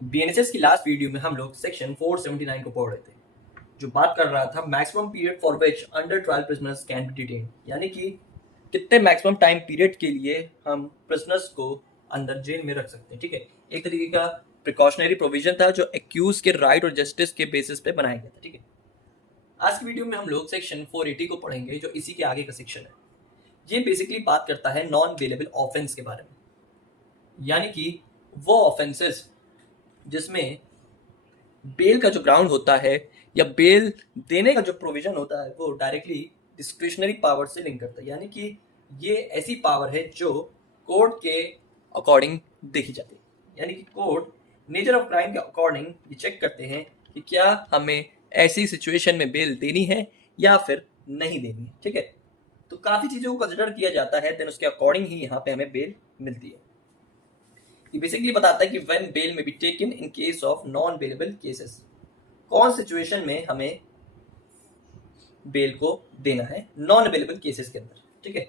BNSS की last video में हम लोग सेक्शन 479 को पढ़ रहे थे, जो बात कर रहा था maximum period for which under trial prisoners can be detain, यानी कि कितने मैक्सिमम टाइम पीरियड के लिए हम प्रिजनर्स को अंदर जेल में रख सकते हैं। ठीक है, एक तरीके का प्रिकॉशनरी प्रोविजन था जो एक्यूज के राइट और जस्टिस के बेसिस पे बनाया गया था। ठीक है, आज की वीडियो में हम लोग सेक्शन 480 को पढ़ेंगे, जो इसी के आगे का सेक्शन है। ये बेसिकली बात करता है नॉन बेलेबल ऑफेंस के बारे में, यानी कि वो ऑफेंसेस जिसमें बेल का जो ग्राउंड होता है या बेल देने का जो प्रोविजन होता है वो डायरेक्टली डिस्क्रिशनरी पावर से लिंक करता है, यानी कि ये ऐसी पावर है जो कोर्ट के अकॉर्डिंग देखी जाती है। यानी कि कोर्ट नेचर ऑफ क्राइम के अकॉर्डिंग ये चेक करते हैं कि क्या हमें ऐसी सिचुएशन में बेल देनी है या फिर नहीं देनी है। ठीक है, तो काफी चीजों को कंसिडर किया जाता है, देन उसके अकॉर्डिंग ही यहाँ पे हमें बेल मिलती है। ये बेसिकली बताता है कि व्हेन बेल में be taken in case of non bailable cases, कौन सिचुएशन में हमें बेल को देना है नॉन अवेलेबल केसेस के अंदर। ठीक है,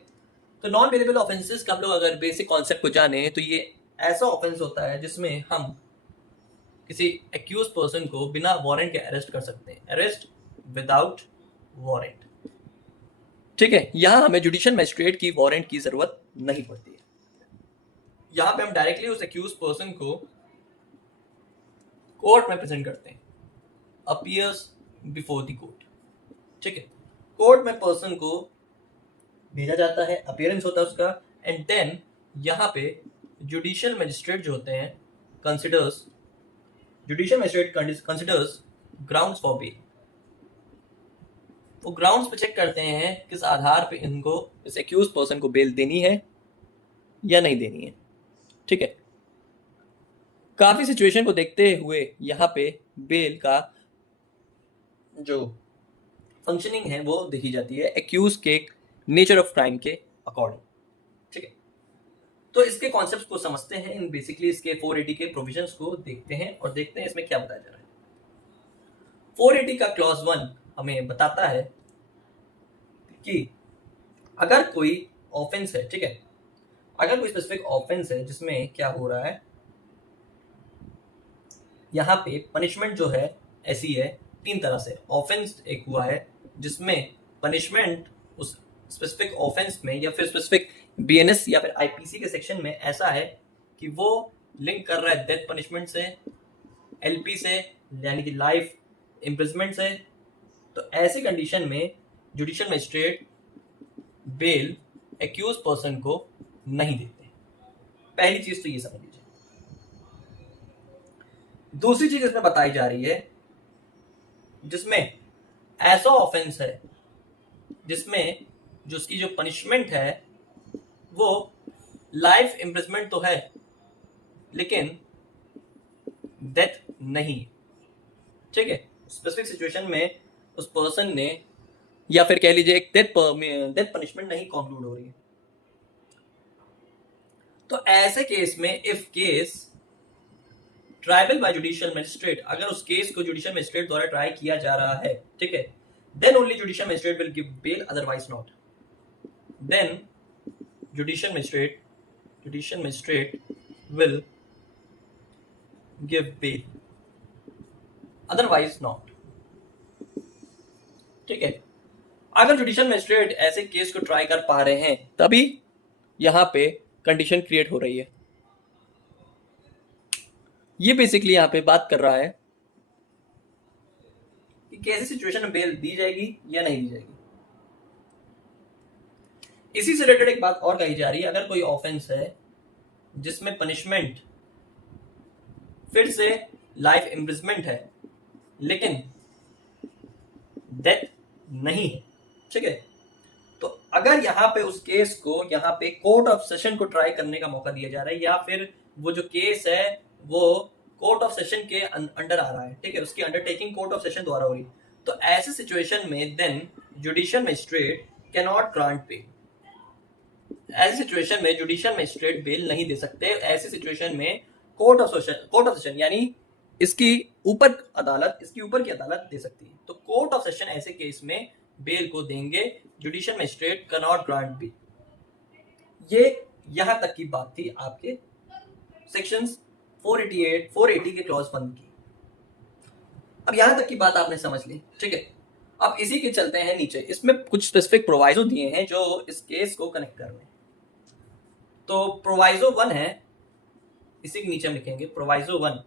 तो नॉन अवेलेबल ऑफेंसेस का हम लोग अगर बेसिक कॉन्सेप्ट को जाने तो ये ऐसा ऑफेंस होता है जिसमें हम किसी एक्यूज पर्सन को बिना वारंट के अरेस्ट कर सकते हैं, अरेस्ट विदाउट वारंट। ठीक है, यहां हमें जुडिशियल मजिस्ट्रेट की वारंट की जरूरत नहीं पड़ती है। यहां पे हम डायरेक्टली उस एक्यूज पर्सन को कोर्ट में प्रेजेंट करते हैं, अपीयर्स बिफोर द कोर्ट। ठीक है, कोर्ट में पर्सन को भेजा जाता है, अपीयरेंस होता है उसका, एंड देन यहाँ पे जुडिशियल मजिस्ट्रेट जो होते हैं judicial magistrate considers grounds for bail. वो ग्राउंड्स पे चेक करते हैं किस आधार पे इनको इस एक्यूज पर्सन को बेल देनी है या नहीं देनी है। ठीक है, काफी सिचुएशन को देखते हुए यहाँ पे बेल का जो फंक्शनिंग है वो देखी जाती है एक्यूज के नेचर ऑफ क्राइम के अकॉर्डिंग। ठीक है, तो इसके कॉन्सेप्ट्स को समझते हैं, इन बेसिकली इसके 480 के प्रोविजंस को देखते हैं और देखते हैं इसमें क्या बताया जा रहा है। 480 का क्लॉज 1 हमें बताता है कि अगर कोई ऑफेंस है, ठीक है, अगर कोई स्पेसिफिक ऑफेंस है जिसमें क्या हो रहा है, यहाँ पे पनिशमेंट जो है ऐसी है तीन तरह से। ऑफेंस एक हुआ है जिसमें पनिशमेंट उस स्पेसिफिक ऑफेंस में या फिर स्पेसिफिक बीएनएस या फिर आईपीसी के सेक्शन में ऐसा है कि वो लिंक कर रहा है डेथ पनिशमेंट से, एलपी से यानी कि लाइफ इम्प्रिजमेंट से। तो ऐसी कंडीशन में judicial magistrate bail accuse person को नहीं देते। पहली चीज तो ये समझ लीजिए। दूसरी चीज इसमें बताई जा रही है जिसमें ऐसा ऑफेंस है जिसमें जो उसकी जो पनिशमेंट है वो लाइफ इम्प्रिजमेंट तो है लेकिन डेथ नहीं। ठीक है, स्पेसिफिक सिचुएशन में उस पर्सन ने या फिर कह लीजिए एक डेथ पनिशमेंट नहीं कंक्लूड हो रही है। तो ऐसे केस में if case triable by judicial magistrate, अगर उस केस को जुडिशियल मजिस्ट्रेट द्वारा ट्राई किया जा रहा है, ठीक है, then only judicial magistrate will give bail, otherwise not. Then judicial magistrate will give bail, otherwise not. ठीक है, अगर जुडिशियल मजिस्ट्रेट ऐसे केस को ट्राई कर पा रहे हैं तभी यहां पे कंडीशन क्रिएट हो रही है। ये बेसिकली यहां पे बात कर रहा है कि कैसी सिचुएशन में बेल दी जाएगी या नहीं दी जाएगी। इसी से रिलेटेड एक बात और कही जा रही है, अगर कोई ऑफेंस है जिसमें पनिशमेंट फिर से लाइफ इम्प्रिजमेंट है लेकिन डेथ नहीं है, ठीक है, तो अगर यहां पे उस केस को यहां पे कोर्ट ऑफ सेशन को ट्राई करने का मौका दिया जा रहा है या फिर वो जो केस है वो कोर्ट ऑफ सेशन के अंडर आ रहा है, ठीक है, उसकी अंडरटेकिंग कोर्ट ऑफ सेशन द्वारा हो रही है, तो ऐसे सिचुएशन में then judicial magistrate can not grant bail. ऐसी सिचुएशन में जुडिशियल मजिस्ट्रेट बेल नहीं दे सकते। ऐसी सिचुएशन में कोर्ट ऑफ सेशन यानी इसकी ऊपर की अदालत दे सकती है। तो कोर्ट ऑफ सेशन ऐसे केस में बेल को देंगे, judicial magistrate can not grant bell. ये यहां तक की बात थी आपके सेक्शंस 480 के क्लॉज 1 की। अब यहां तक की बात आपने समझ ली, ठीक है। अब इसी के चलते हैं नीचे, इसमें कुछ स्पेसिफिक प्रोवाइजो दिए हैं जो इस केस को कनेक्ट कर रहे हैं। तो प्रोवाइजो 1 है, इसी के नीचे हम लिखेंगे प्रोवाइजो 1,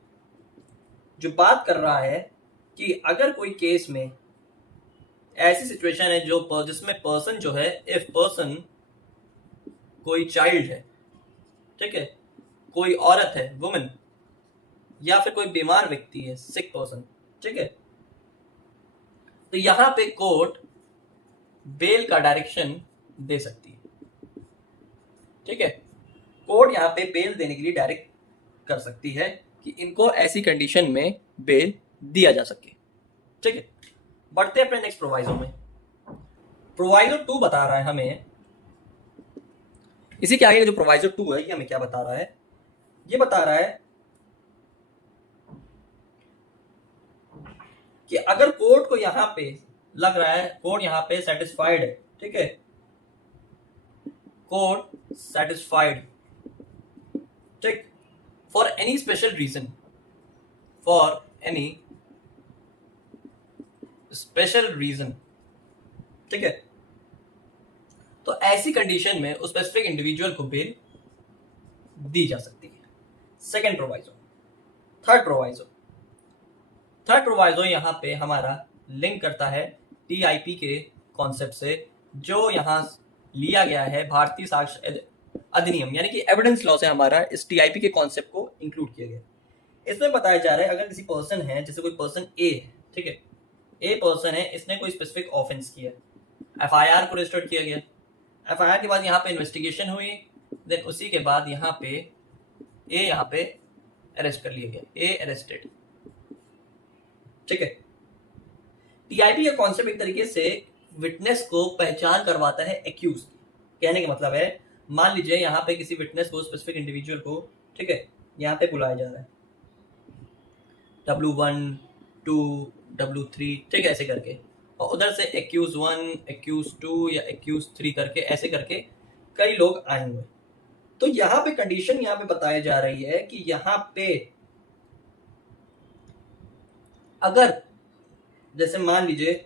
जो बात कर रहा है कि अगर कोई केस में ऐसी सिचुएशन है जो जिसमें पर्सन जो है, इफ पर्सन कोई चाइल्ड है, ठीक है, कोई औरत है वुमेन, या फिर कोई बीमार व्यक्ति है सिक पर्सन, ठीक है, तो यहां पे कोर्ट बेल का डायरेक्शन दे सकती है, ठीक है। कोर्ट यहां पे बेल देने के लिए डायरेक्ट कर सकती है कि इनको ऐसी कंडीशन में बेल दिया जा सके, ठीक है। बढ़ते हैं अपने नेक्स्ट प्रोवाइजो में। प्रोवाइजो 2 बता रहा है हमें, इसी के आगे जो प्रोवाइजो 2 है ये हमें क्या बता रहा है, ये बता रहा है कि अगर कोर्ट को यहां पे लग रहा है, कोर्ट यहां पे सेटिस्फाइड है, ठीक है, कोर्ट सेटिस्फाइड, ठीक, for any special reason, for any special reason, ठीक है, तो ऐसी कंडीशन में उस स्पेसिफिक इंडिविजुअल को बेल दी जा सकती है। Second proviso. थर्ड प्रोवाइजो यहां पे हमारा लिंक करता है टीआईपी के कॉन्सेप्ट से, जो यहां लिया गया है भारतीय साक्ष्य अधिनियम यानी कि एविडेंस लॉ से हमारा इस टीआईपी के कॉन्सेप्ट को इंक्लूड किया गया। इसमें बताया जा रहा है अगर किसी पर्सन है, जैसे कोई पर्सन ए है, ठीक है, ए पर्सन है, इसने कोई स्पेसिफिक ऑफेंस किया, एफआईआर को रजिस्टर्ड किया गया, एफआईआर के बाद यहाँ पे इन्वेस्टिगेशन हुई, देन उसी के बाद यहाँ पे अरेस्ट कर लिया गया, ए अरेस्टेड, ठीक है। टीआईपी का कॉन्सेप्ट एक तरीके से विटनेस को पहचान करवाता है एक्यूज की। कहने का मतलब है, मान लीजिए यहाँ पे किसी विटनेस को, स्पेसिफिक इंडिविजुअल को, ठीक है, यहाँ पे बुलाया जा रहा है W1 2 W3, ठीक है, ऐसे करके, और उधर से एक्यूज 1 एक्यूज 2 या एक्यूज 3 करके, ऐसे करके कई लोग आए हुए। तो यहाँ पे कंडीशन यहाँ पे बताई जा रही है कि यहाँ पे अगर जैसे मान लीजिए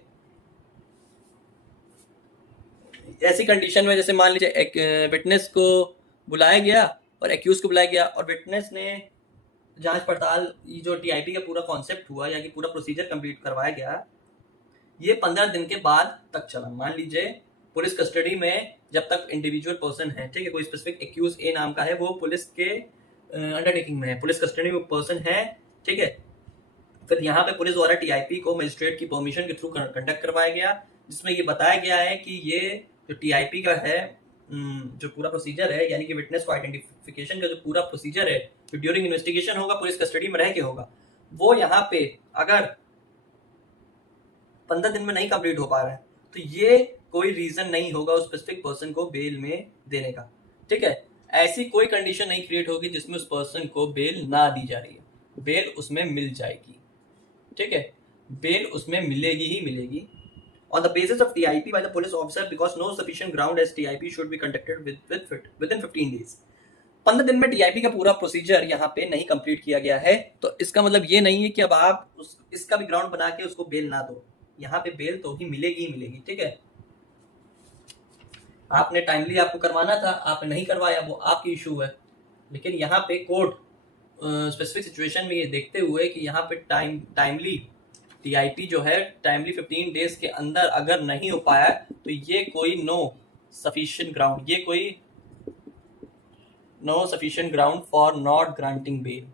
ऐसी कंडीशन में, जैसे मान लीजिए एक विटनेस को बुलाया गया और एक्यूज को बुलाया गया, और विटनेस ने जांच पड़ताल, ये जो टीआईपी का पूरा कॉन्सेप्ट हुआ या कि पूरा प्रोसीजर कंप्लीट करवाया गया, ये 15 दिन के बाद तक चला। मान लीजिए पुलिस कस्टडी में जब तक इंडिविजुअल पर्सन है, ठीक है, कोई स्पेसिफिक एक्यूज ए नाम का है, वो पुलिस के अंडरटेकिंग में है, पुलिस कस्टडी में पर्सन है, ठीक है, फिर यहाँ पे पुलिस द्वारा टीआईपी को मजिस्ट्रेट की परमिशन के थ्रू कंडक्ट करवाया गया, जिसमें ये बताया गया है कि ये जो टीआईपी का है, जो पूरा प्रोसीजर है, यानी कि विटनेस को आइडेंटिफिकेशन का जो पूरा प्रोसीजर है, जो ड्यूरिंग इन्वेस्टिगेशन होगा, पुलिस कस्टडी में रह के होगा, वो यहाँ पे अगर 15 दिन में नहीं कंप्लीट हो पा रहा है, तो ये कोई रीजन नहीं होगा उस स्पेसिफिक पर्सन को बेल में देने का, ठीक है। ऐसी कोई कंडीशन नहीं क्रिएट होगी जिसमें उस पर्सन को बेल ना दी जा रही है, बेल उसमें मिल जाएगी, ठीक है, बेल उसमें मिलेगी ही मिलेगी। On the basis of TIP by the police officer, because no sufficient ground as TIP should be conducted within 15 days. 15 दिन में टीआईपी का पूरा प्रोसीजर यहाँ पे नहीं कंप्लीट किया गया है, तो इसका मतलब ये नहीं है कि अब आप इसका भी ग्राउंड बना के उसको बेल ना दो, यहाँ पे बेल तो ही मिलेगी, ठीक है। आपने टाइमली आपको करवाना था, आपने नहीं करवाया, वो आपकी इशू है, लेकिन यहाँ पे कोर्ट स्पेसिफिक सिचुएशन में ये देखते हुए कि यहाँ पे टाइमली टीआईपी जो है टाइमली 15 डेज के अंदर अगर नहीं हो पाया, तो ये कोई no sufficient ground for not granting bail,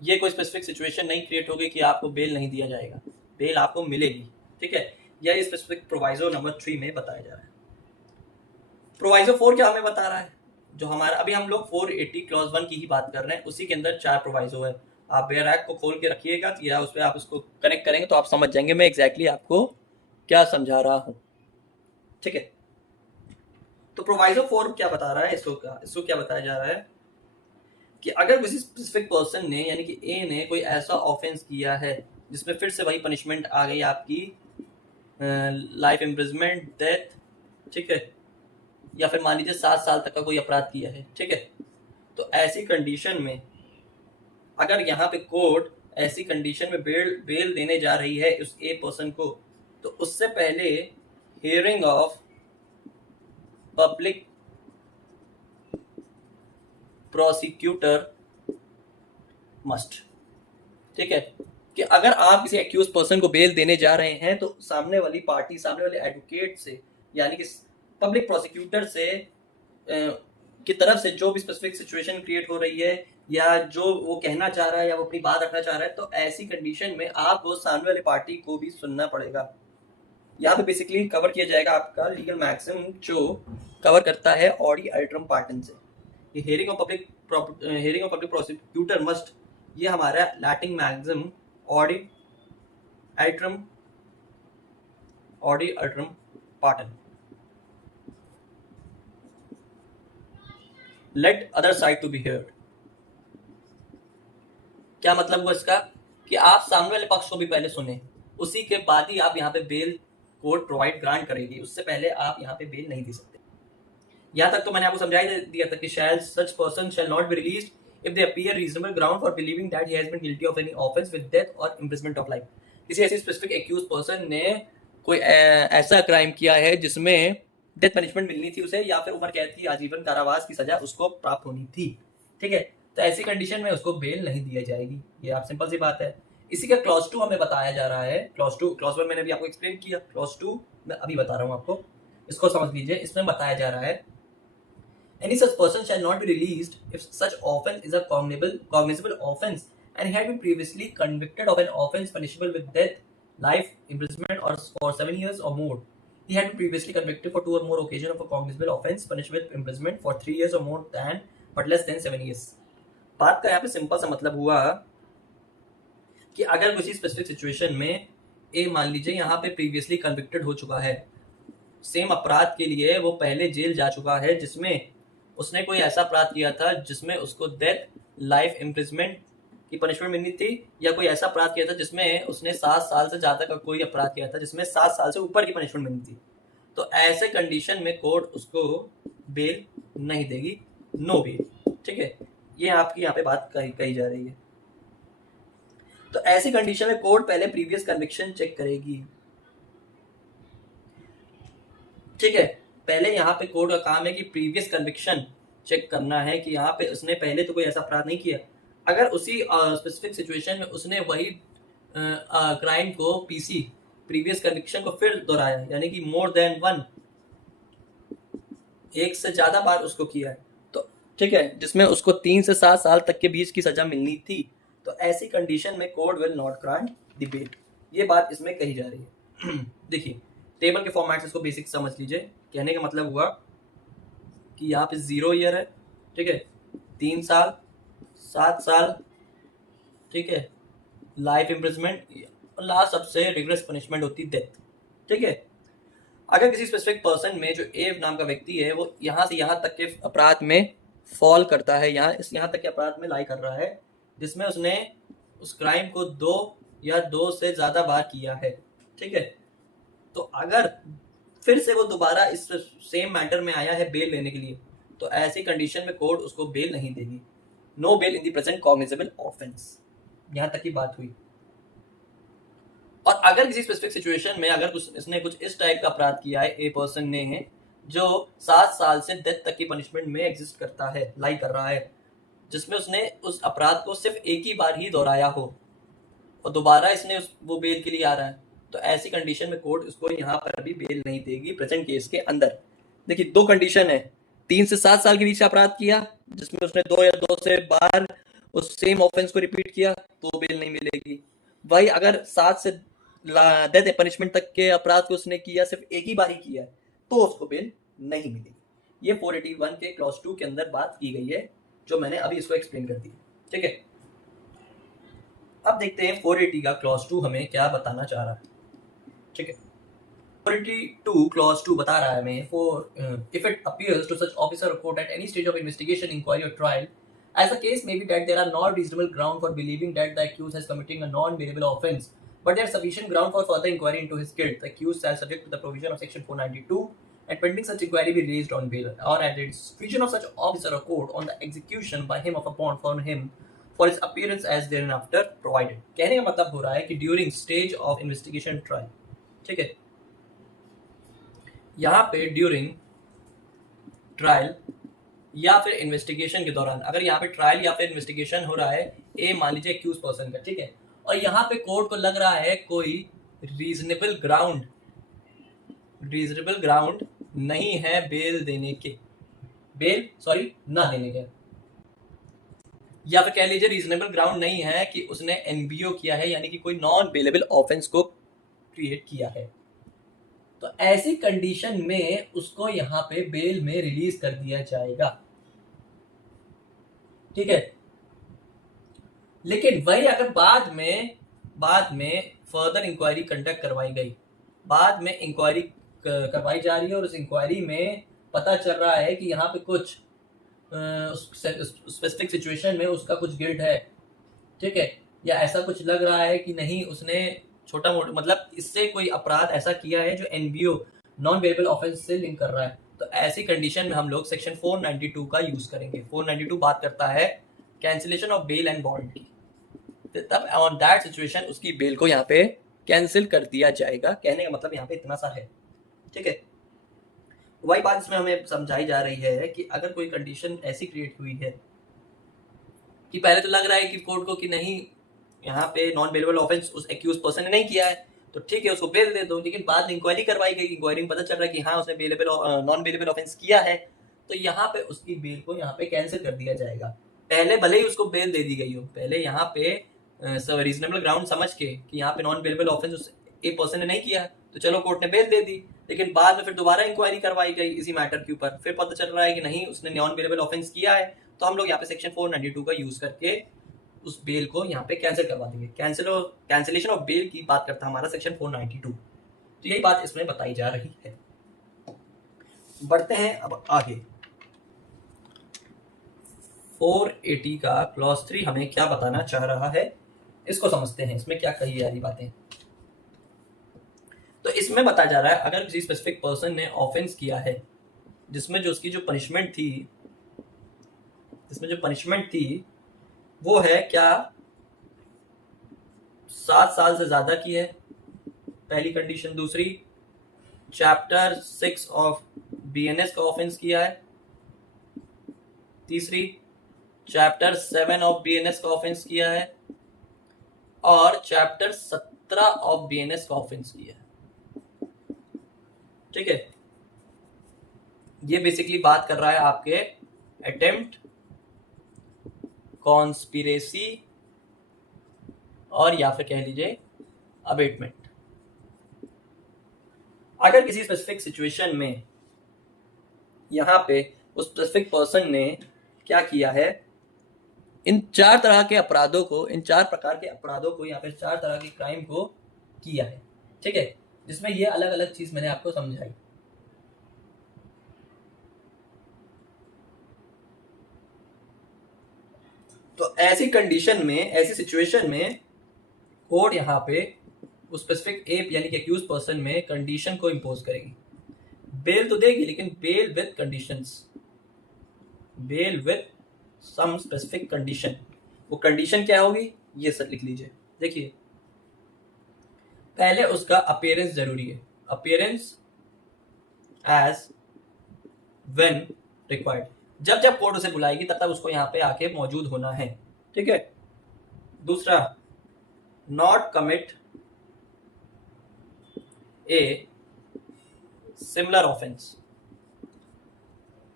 ये कोई स्पेसिफिक सिचुएशन नहीं क्रिएट होगी कि आपको बेल नहीं दिया जाएगा, बेल आपको मिलेगी, ठीक है। यह स्पेसिफिक प्रोवाइजो नंबर 3 में बताया जा रहा है। प्रोवाइजो 4 क्या हमें बता रहा है, जो हमारा अभी हम लोग 480 क्लॉज 1 की ही बात कर रहे हैं, उसी के अंदर 4 प्रोवाइजो है। आप बेयर एक्ट को खोल के रखिएगा या उस पर आप उसको कनेक्ट करेंगे तो आप समझ जाएंगे मैं एग्जैक्टली आपको क्या समझा रहा हूं, ठीक है। तो प्रोवाइजो 4 क्या बता रहा है, इसको क्या बताया जा रहा है कि अगर किसी स्पेसिफिक पर्सन ने, यानी कि ए ने, कोई ऐसा ऑफेंस किया है जिसमें फिर से वही पनिशमेंट आ गई आपकी लाइफ इम्प्रिजमेंट, डेथ, ठीक है, या फिर मान लीजिए 7 साल तक का कोई अपराध किया है, ठीक है, तो ऐसी कंडीशन में अगर यहाँ पे कोर्ट ऐसी कंडीशन में बेल देने जा रही है उस ए पर्सन को, तो उससे पहले hearing of public prosecutor must. ठीक है, कि अगर आप किसी एक्यूज पर्सन को बेल देने जा रहे हैं तो सामने वाली पार्टी, सामने वाले एडवोकेट से, यानी कि पब्लिक प्रोसिक्यूटर से की तरफ से जो भी स्पेसिफिक सिचुएशन क्रिएट हो रही है या जो वो कहना चाह रहा है या वो अपनी बात रखना चाह रहा है, तो ऐसी कंडीशन में आपको सामने वाली पार्टी को भी सुनना पड़ेगा। यहाँ पे बेसिकली कवर किया जाएगा आपका लीगल मैक्सिम जो कवर करता है ऑडी अल्ट्रम पार्टन से। ये hearing of public prosecutor must, ये हमारा लैटिन मैक्सिम ऑडी अल्ट्रम पार्टन। Let other side to be heard. क्या मतलब हुआ इसका, कि आप सामने वाले पक्ष को भी पहले सुने, उसी के बाद ही आप यहाँ पे बेल कोर्ट ग्रांट करेगी, उससे पहले आप यहाँ पे बेल नहीं दे सकते। यहाँ तक तो मैंने आपको समझा ही दिया था कि such person shall not be released if they appear reasonable ground for believing that he has been guilty of any offense with death or imprisonment of life। किसी ऐसी स्पेसिफिक एक्यूज पर्सन ने कोई ऐसा क्राइम किया है जिसमें death punishment मिलनी थी उसे, या फिर उम्र कैद की आजीवन कारावास की सजा उसको प्राप्त होनी थी। ठीक है, तो ऐसी कंडीशन में उसको बेल नहीं दी जाएगी। ये आप सिंपल सी बात है। इसी का क्लॉज 2 हमें बताया जा रहा है। क्लॉज 1 मैंने भी आपको एक्सप्लेन किया, क्लॉज 2 मैं अभी बता रहा हूँ आपको, इसको समझ लीजिए। इसमें बताया जा रहा है any such person shall not be released if such offense is a cognizable offense and he had been previously convicted of an offense punishable with death, life imprisonment or for 7 years or more. He had been previously convicted for 2 or more occasions of a cognizable offense punished with imprisonment for 3 years or more than but less than 7 years। बात का यहाँ पे simple सा मतलब हुआ कि अगर किसी स्पेसिफिक सिचुएशन में ए मान लीजिए यहाँ पे प्रीवियसली कन्विक्टेड हो चुका है, सेम अपराध के लिए वो पहले जेल जा चुका है, जिसमें उसने कोई ऐसा अपराध किया था जिसमें उसको डेथ, लाइफ इम्प्रिजमेंट की पनिशमेंट मिलनी थी, या कोई ऐसा अपराध किया था जिसमें उसने 7 साल से ज्यादा का कोई अपराध किया था जिसमें 7 साल से ऊपर की पनिशमेंट मिलनी थी, तो ऐसे कंडीशन में कोर्ट उसको बेल नहीं देगी, नो बेल। ठीक है, ये आपकी यहाँ पे बात कही जा रही है। तो ऐसी कंडीशन में कोर्ट पहले प्रीवियस कन्विक्शन चेक करेगी। ठीक है, पहले यहाँ पे कोर्ट का काम है कि प्रीवियस कन्विक्शन चेक करना है कि यहाँ पे उसने पहले तो कोई ऐसा अपराध नहीं किया। अगर उसी स्पेसिफिक सिचुएशन में उसने वही क्राइम को पीसी प्रीवियस कन्विक्शन को फिर दोहराया, यानी कि मोर देन 1, एक से ज्यादा बार उसको किया है, तो ठीक है, जिसमें उसको 3 से 7 साल तक के बीच की सजा मिलनी थी, तो ऐसी कंडीशन में court will not grant the bail. ये बात इसमें कही जा रही है। देखिए टेबल के फॉर्मेट से इसको बेसिक समझ लीजिए। कहने का मतलब हुआ कि यहाँ पे 0 ईयर है, ठीक है, 3 साल, 7 साल, ठीक है, लाइफ इम्प्रिजमेंट, और लास्ट सबसे रिग्रेस पनिशमेंट होती डेथ। ठीक है, अगर किसी स्पेसिफिक पर्सन में जो ए नाम का व्यक्ति है वो यहाँ से यहाँ तक के अपराध में फॉल करता है, यहाँ तक के अपराध में लाई कर रहा है जिसमें उसने उस क्राइम को 2 या 2 से ज्यादा बार किया है, ठीक है, तो अगर फिर से वो दोबारा इस सेम मैटर में आया है बेल लेने के लिए, तो ऐसी कंडीशन में कोर्ट उसको बेल नहीं देगी। No bail in the present cognizable offence. यहां तक की बात हुई। और अगर किसी स्पेसिफिक सिचुएशन में अगर इसने कुछ इस टाइप का अपराध किया है, ए पर्सन ने है, जो 7 साल से डेथ तक की पनिशमेंट में एग्जिस्ट करता है, लाई कर रहा है, जिसमें उसने उस अपराध को सिर्फ एक ही बार ही दोहराया हो और दोबारा इसने वो बेल के लिए आ रहा है, तो ऐसी कंडीशन में कोर्ट उसको यहाँ पर भी बेल नहीं देगी प्रेजेंट केस के अंदर। देखिए 2 कंडीशन है, 3 से 7 साल के बीच अपराध किया जिसमें उसने 2 या 2 से बार उस सेम ऑफेंस को रिपीट किया तो बेल नहीं मिलेगी। वही अगर 7 से डेथ पनिशमेंट तक के अपराध को उसने किया सिर्फ एक ही बार ही किया तो उसको बेल नहीं मिलेगी। ये 481 के क्लॉज 2 के अंदर बात की गई है, जो मैंने अभी इसको एक्सप्लेन कर दी। ठीक है, अब देखते हैं 480 का क्लॉज 2 हमें क्या बताना चाह रहा है। ठीक है, 482 क्लॉज 2 बता रहा है हमें, if it appears to such officer or court at any stage of investigation, inquiry or trial, as the case may be that there are not reasonable ground for believing that the accused has committing a non-bailable offence, but there is sufficient ground for further inquiry into his guilt, the accused shall subject to the provision of section 492 and pending such inquiry be released on bail, or at the discretion of such officer or court on the execution by him of a bond for him for its appearance as there and after provided. कहने का मतलब हो रहा है कि during stage of investigation trial, ठीक है, यहाँ पे ड्यूरिंग ट्रायल या फिर इन्वेस्टिगेशन के दौरान, अगर यहाँ पे ट्रायल या फिर इन्वेस्टिगेशन हो रहा है, ए मान लीजिए एक्यूज पर्सन का, ठीक है, और यहाँ पे कोर्ट को लग रहा है कोई रीजनेबल ग्राउंड नहीं है बेल देने के, ना देने के, या फिर कह लीजिए रीजनेबल ग्राउंड नहीं है कि उसने एनबीओ किया है, यानी कि कोई नॉन बेलेबल ऑफेंस को क्रिएट किया है, तो ऐसी कंडीशन में उसको यहां पे बेल में रिलीज कर दिया जाएगा, ठीक है। लेकिन वही अगर बाद में फर्दर इंक्वायरी कंडक्ट करवाई गई, बाद में इंक्वायरी करवाई जा रही है और उस इंक्वायरी में पता चल रहा है कि यहाँ पे कुछ स्पेसिफिक सिचुएशन में उसका कुछ गिल्ट है, ठीक है, या ऐसा कुछ लग रहा है कि नहीं उसने छोटा मोटा मतलब इससे कोई अपराध ऐसा किया है जो एनबीओ नॉन बेलेबल ऑफेंस से लिंक कर रहा है, तो ऐसी कंडीशन में हम लोग सेक्शन 492 का यूज करेंगे। 492 बात करता है cancellation of bail and bond की, तब ऑन दैट सिचुएशन उसकी बेल को यहाँ पे कैंसिल कर दिया जाएगा। कहने का मतलब यहाँ पे इतना सा है, ठीक है। वही बात इसमें हमें समझाई जा रही है कि अगर कोई कंडीशन ऐसी क्रिएट हुई है कि पहले तो लग रहा है कि कोर्ट को कि नहीं यहाँ पे नॉन बेलेबल ऑफेंस उस एक्यूज पर्सन ने नहीं किया है, तो ठीक है उसको बेल दे दो, लेकिन बाद में इंक्वायरी करवाई गई, इंक्वायरी में पता चल रहा है कि हाँ उसने नॉन बेलेबल ऑफेंस किया है, तो यहाँ पे उसकी बेल को यहाँ पे कैंसिल कर दिया जाएगा। पहले भले ही उसको बेल दे दी गई हो, पहले यहाँ पे रीजनेबल ग्राउंड समझ के कि यहाँ पे नॉन बेलेबल ऑफेंस उस ए पर्सन ने नहीं किया, तो चलो कोर्ट ने बेल दे दी, लेकिन बाद में फिर दोबारा इंक्वायरी करवाई गई इसी मैटर के ऊपर, फिर पता चल रहा है कि नहीं उसने नॉन बेलेबल ऑफेंस किया है, तो हम लोग यहाँ पे सेक्शन 492 का यूज करके उस बेल को यहाँ पे कैंसिल करवा देंगे। कैंसिलेशन ऑफ बेल की बात करता है हमारा सेक्शन 492, तो यही बात इसमें बताई जा रही है। बढ़ते हैं अब आगे। 480 का क्लॉज 3 हमें क्या बताना चाह रहा है, इसको समझते हैं, इसमें क्या कही जा रही बातें। तो इसमें बताया जा रहा है अगर किसी स्पेसिफिक पर्सन ने ऑफेंस किया है जिसमें जो उसकी जो पनिशमेंट थी वो है क्या 7 साल से ज्यादा की है, पहली कंडीशन। दूसरी, चैप्टर 6 ऑफ बीएनएस का ऑफेंस किया है। तीसरी, चैप्टर 7 ऑफ बीएनएस का ऑफेंस किया है। और चैप्टर 17 ऑफ बीएनएस का ऑफेंस किया है, ठीक है। ये बेसिकली बात कर रहा है आपके अटेम्प्ट, कॉन्स्पिरेसी और या फिर कह लीजिए अबेटमेंट। अगर किसी स्पेसिफिक सिचुएशन में यहां पे उस स्पेसिफिक पर्सन ने क्या किया है, इन 4 प्रकार के अपराधों को यहाँ पे 4 तरह के क्राइम को किया है, ठीक है, जिसमें ये अलग अलग चीज मैंने आपको समझाई। तो ऐसी सिचुएशन में कोर्ट यहाँ पे उस स्पेसिफिक एप यानी कि एक्यूज पर्सन में कंडीशन को इंपोज करेगी। बेल तो देगी, लेकिन bail with conditions, bail with some specific condition. वो कंडीशन क्या होगी ये सब लिख लीजिए। देखिए, पहले उसका अपीयरेंस जरूरी है, अपीयरेंस एज व्हेन रिक्वायर्ड, जब कोर्ट उसे बुलाएगी तब उसको यहाँ पे आके मौजूद होना है, ठीक है। दूसरा, not commit a similar offence,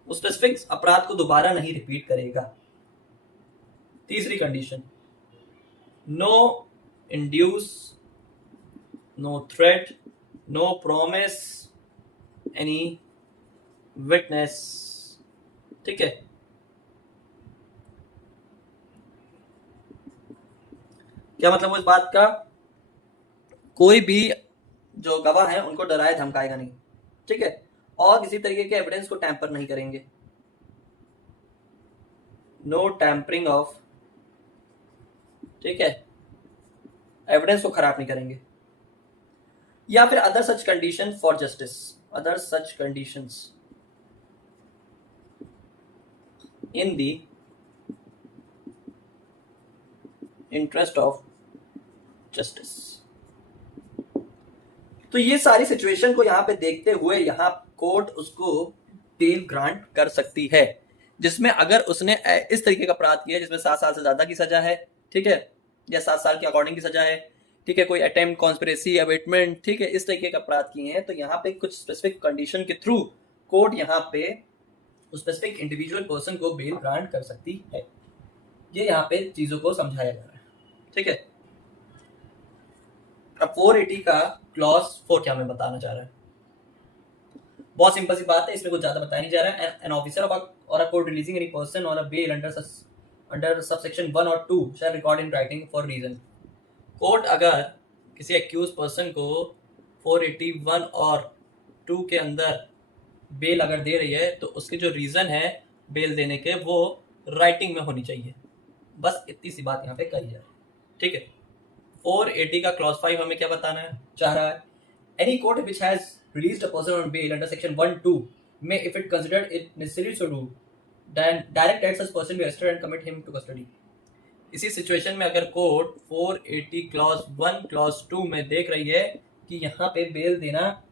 उस स्पेसिफिक अपराध को दोबारा नहीं रिपीट करेगा। तीसरी condition, no induce, no threat, no promise any witness, ठीक है। क्या मतलब वो इस बात का, कोई भी जो गवाह है उनको डराए धमकाएगा नहीं, ठीक है, और किसी तरीके के एविडेंस को टैंपर नहीं करेंगे, नो टैंपरिंग ऑफ, ठीक है, एविडेंस को खराब नहीं करेंगे। या फिर other such condition for justice, other such conditions in the interest of justice. तो ये सारी सिचुएशन को यहाँ पे देखते हुए यहाँ कोर्ट उसको बेल ग्रांट कर सकती है, जिसमें अगर उसने इस तरीके का अपराध किया जिसमें 7 साल से ज्यादा की सजा है, ठीक है, या 7 साल के अकॉर्डिंग की सजा है, ठीक है, कोई अटेम्प्ट, कॉन्स्पिरेसी, अवेटमेंट, ठीक है, इस तरीके का अपराध किए हैं, तो यहाँ पे कुछ स्पेसिफिक कंडीशन के थ्रू कोर्ट यहाँ पे उस स्पेसिफिक इंडिविजुअल पर्सन को बेल ग्रांट कर सकती है। ये यहाँ पे चीजों को समझाया जा रहा है, ठीक है। अब 480 का क्लॉज 4 क्या मैं बताना चाह रहा है, बहुत सिंपल सी बात है, इसमें कुछ ज्यादा बताया नहीं जा रहा है। एन ऑफिसर और a court releasing any person on a bail under subsection 1 और 2 shall record in writing for reason. Court अगर किसी एक्यूज पर्सन को 481 और 2 के अंदर बेल अगर दे रही है तो उसके जो रीजन है बेल देने के वो राइटिंग में होनी चाहिए। बस इतनी सी बात यहाँ पे कही जाए, ठीक है। 480 का क्लॉज 5 हमें क्या बताना है चाह रहा है, any court which has released a person on bail under section 1-2 may, if it considered it necessary to do, then direct that such person be arrested and commit him to custody। इसी situation में अगर court 480 clause 1 clause 2 में देख रही है कि यहाँ पे बेल देना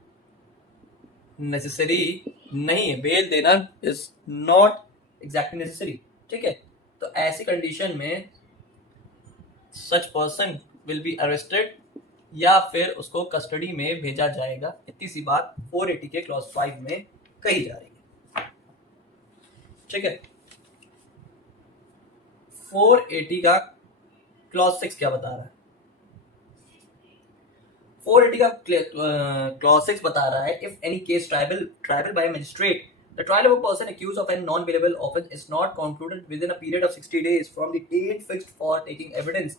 नेसेसरी नहीं है, बेल देना इज नॉट एग्जैक्टली नेसेसरी, ठीक है, तो ऐसी कंडीशन में such person will be arrested या फिर उसको कस्टडी में भेजा जाएगा। इतनी सी बात 480 के क्लॉज 5 में कही जा रही है, ठीक है। 480 का क्लॉज 6 क्या बता रहा है, 480 का क्लॉज 6 बता रहा है, if any case triable by magistrate the trial of a person accused of a non-bailable offence is not concluded within a period of 60 days from the date fixed for taking evidence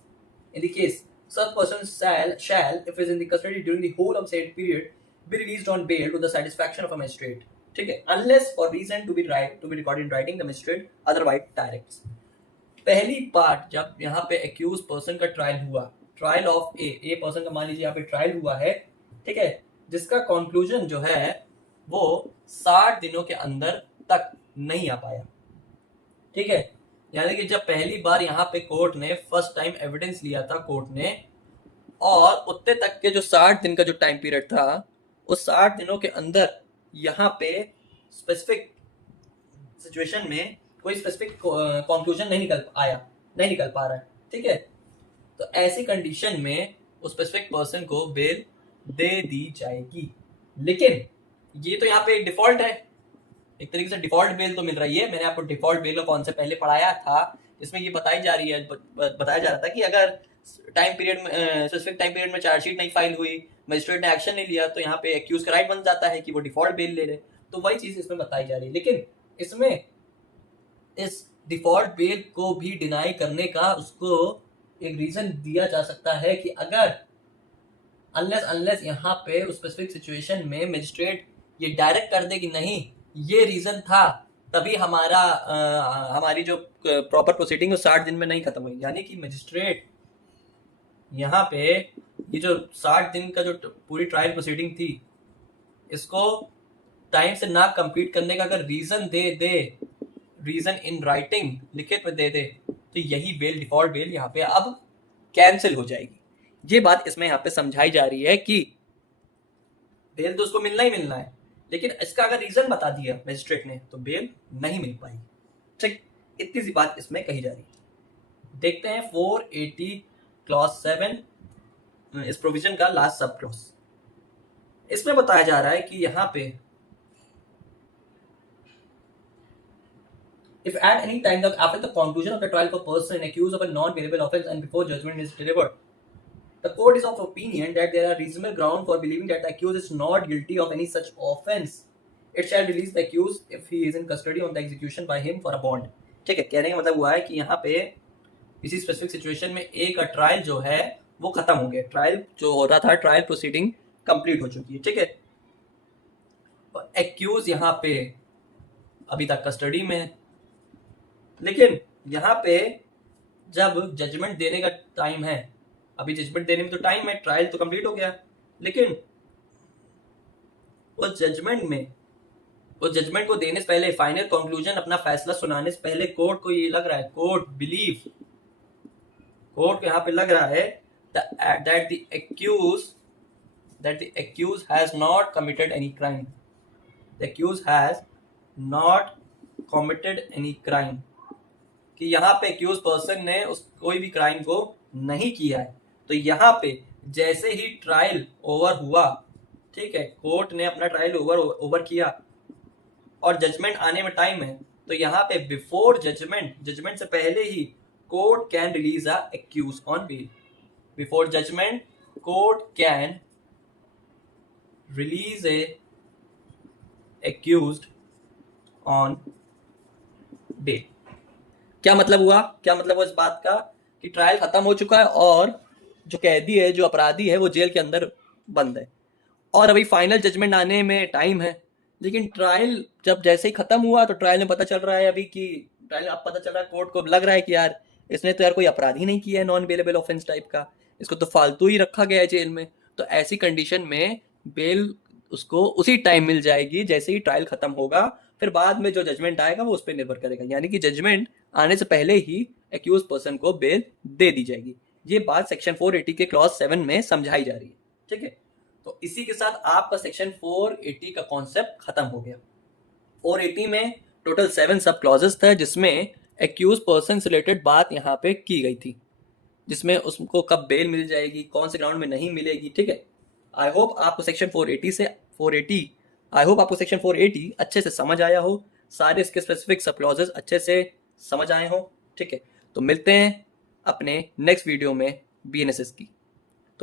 in the case, such person shall, if is in the custody during the whole of said period, be released on bail to the satisfaction of a magistrate, ठीक है, unless for reason to be recorded in writing the magistrate otherwise directs। पहली part जब यहाँ पे accused person का trial हुआ, trial of a person का मान लीजिए यहाँ पे ट्रायल हुआ है, ठीक है, जिसका कंक्लूजन जो है वो 60 दिनों के अंदर तक नहीं आ पाया, ठीक है, यानी कि जब पहली बार यहाँ पे कोर्ट ने फर्स्ट टाइम एविडेंस लिया था कोर्ट ने, और उतने तक के जो 60 दिन का जो टाइम पीरियड था उस 60 दिनों के अंदर यहाँ पे स्पेसिफिक सिचुएशन में कोई स्पेसिफिक कंक्लूजन नहीं निकल पा रहा है, ठीक है, तो ऐसी कंडीशन में उस स्पेसिफिक पर्सन को बेल दे दी जाएगी। लेकिन ये तो यहाँ पे डिफॉल्ट है, एक तरीके से डिफॉल्ट बेल तो मिल रही है। मैंने आपको डिफॉल्ट बेल का कॉन्सेप्ट पहले पढ़ाया था, इसमें ये बताया जा रहा था कि अगर टाइम पीरियड में स्पेसिफिक टाइम पीरियड में चार्जशीट नहीं फाइल हुई, मजिस्ट्रेट ने एक्शन नहीं लिया, तो यहाँ पे एक्यूज का राइट बन जाता है कि वो डिफॉल्ट बेल ले ले, तो वही चीज इसमें बताई जा रही है। लेकिन इसमें इस डिफॉल्ट बेल को भी डिनाई करने का उसको एक रीजन दिया जा सकता है कि अगर अनलेस यहाँ पे उस स्पेसिफिक सिचुएशन में मजिस्ट्रेट ये डायरेक्ट कर दे कि नहीं ये रीजन था, तभी हमारी जो प्रॉपर प्रोसीडिंग है 60 दिन में नहीं खत्म हुई, यानी कि मजिस्ट्रेट यहाँ पे ये जो 60 दिन का जो पूरी ट्रायल प्रोसीडिंग थी इसको टाइम से ना कंप्लीट करने का अगर रीजन इन राइटिंग लिखित में दे दे तो यही बेल डिफॉल्ट बेल यहाँ पे अब कैंसिल हो जाएगी। ये बात इसमें यहाँ पे समझाई जा रही है कि बेल तो उसको मिलना ही मिलना है, लेकिन इसका अगर रीजन बता दिया मजिस्ट्रेट ने तो बेल नहीं मिल पाई, ठीक, इतनी सी बात इसमें कही जा रही है। देखते हैं 480 क्लॉज 7 इस प्रोविजन का लास्ट सब क्लॉज। इसमें बताया जा रहा है कि यहाँ पे if at any time after the conclusion of the trial for person accused of a non-bailable offence and before judgment is delivered, the court is of opinion that there are reasonable ground for believing that the accused is not guilty of any such offence, it shall release the accused if he is in custody on the execution by him for a bond। ठीक है, कहने का मतलब हुआ है कि यहाँ पे इसी स्पेसिफिक सिचुएशन में एक ट्रायल जो है वो खत्म हो गया, ट्रायल जो हो रहा था ट्रायल प्रोसीडिंग कंप्लीट हो चुकी है, ठीक है, और एक्यूज यहाँ पे अभी तक कस्टडी में है, लेकिन यहाँ पे जब जजमेंट देने का टाइम है, अभी जजमेंट देने में तो टाइम है, ट्रायल तो कंप्लीट हो गया, लेकिन उस जजमेंट को देने से पहले, फाइनल कंक्लूजन अपना फैसला सुनाने से पहले कोर्ट को ये लग रहा है, कोर्ट बिलीव कोर्ट को यहाँ पे लग रहा है that the accused has not committed any crime. The accused has not committed any crime. कि यहाँ पे एक्यूज पर्सन ने उस कोई भी क्राइम को नहीं किया है। तो यहाँ पे जैसे ही ट्रायल ओवर हुआ, ठीक है, कोर्ट ने अपना ट्रायल ओवर किया और जजमेंट आने में टाइम है, तो यहाँ पे बिफोर जजमेंट से पहले ही court can release a accuse on bail. Before judgement court can release a accused on bail. क्या मतलब हुआ इस बात का कि ट्रायल खत्म हो चुका है और जो कैदी है, जो अपराधी है, वो जेल के अंदर बंद है और अभी फाइनल जजमेंट आने में टाइम है। लेकिन ट्रायल जब जैसे ही खत्म हुआ तो ट्रायल में पता चल रहा है पता चल रहा है, कोर्ट को लग रहा है कि यार इसने तो यार कोई अपराध ही नहीं किया है, नॉन बेलेबल ऑफेंस टाइप का, इसको तो फालतू ही रखा गया है जेल में। तो ऐसी कंडीशन में बेल उसको उसी टाइम मिल जाएगी जैसे ही ट्रायल खत्म होगा, फिर बाद में जो जजमेंट आएगा वो उस पर निर्भर करेगा। यानी कि जजमेंट आने से पहले ही एक्यूज पर्सन को बेल दे दी जाएगी। ये बात सेक्शन 480 के क्लॉज 7 में समझाई जा रही है, ठीक है। तो इसी के साथ आपका सेक्शन 480 का कॉन्सेप्ट खत्म हो गया। 480 में टोटल 7 सब क्लॉजेस थे जिसमें एक्यूज पर्सन से रिलेटेड बात यहाँ पे की गई थी, जिसमें उसको कब बेल मिल जाएगी, कौन से ग्राउंड में नहीं मिलेगी, ठीक है। आई होप आपको सेक्शन 480 अच्छे से समझ आया हो, सारे इसके स्पेसिफिक सब क्लॉजेस अच्छे से समझ आए हो, ठीक है। तो मिलते हैं अपने नेक्स्ट वीडियो में BNSS की।